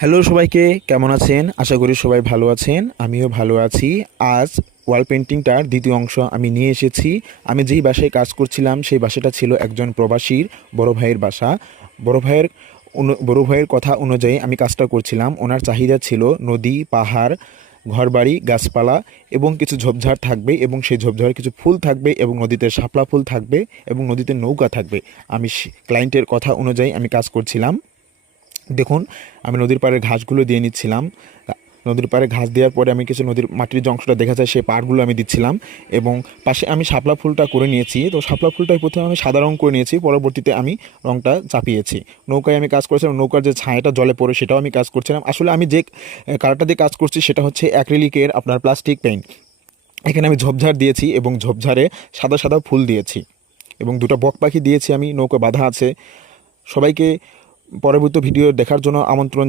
Hello সবাইকে, কেমন আছেন? আশা করি সবাই ভালো আছেন। আমিও ভালো আছি। আজ ওয়াল পেন্টিংটার দ্বিতীয় অংশ আমি নিয়ে এসেছি। আমি যেই বাসায় কাজ করছিলাম সেই বাসাটা ছিল একজন প্রবাসীর বড় ভাইয়ের বাসা। বড় ভাইয়ের কথা অনুযায়ী আমি কাজটা করছিলাম। ওনার চাহিদা ছিল নদী, পাহাড়, ঘরবাড়ি, গাছপালা এবং কিছু ঝোপঝাড় থাকবে এবং সেই ঝোপঝাড়ে কিছু ফুল থাকবে এবং নদীতে শাপলা ফুল থাকবে এবং নদীতে নৌকা থাকবে। আমি ক্লায়েন্টের কথা অনুযায়ী আমি কাজ করছিলাম। দেখুন, আমি নদীর পাড়ের ঘাসগুলো দিয়ে নিচ্ছিলাম। নদীর পাড়ে ঘাস দেওয়ার পরে আমি কিছু নদীর মাটির যে অংশটা দেখা যায় সেই পাড়গুলো আমি দিচ্ছিলাম এবং পাশে আমি শাপলা ফুলটা করে নিয়েছি। তো শাপলা ফুলটাই প্রথমে আমি সাদা রং করে নিয়েছি, পরবর্তীতে আমি রংটা চাপিয়েছি। নৌকায় আমি কাজ করেছিলাম, নৌকার যে ছায়াটা জলে পড়ে সেটাও আমি কাজ করছিলাম। আসলে আমি যে কালারটা দিয়ে কাজ করছি সেটা হচ্ছে অ্যাক্রিলিকের আপনার প্লাস্টিক পেইন্ট। এখানে আমি ঝোপঝাড় দিয়েছি এবং ঝোপঝাড়ে সাদা সাদা ফুল দিয়েছি এবং দুটো বক পাখি দিয়েছি, আমি নৌকা বাঁধা আছে। সবাইকে পরবর্তী ভিডিও দেখার জন্য আমন্ত্রণ জানাই।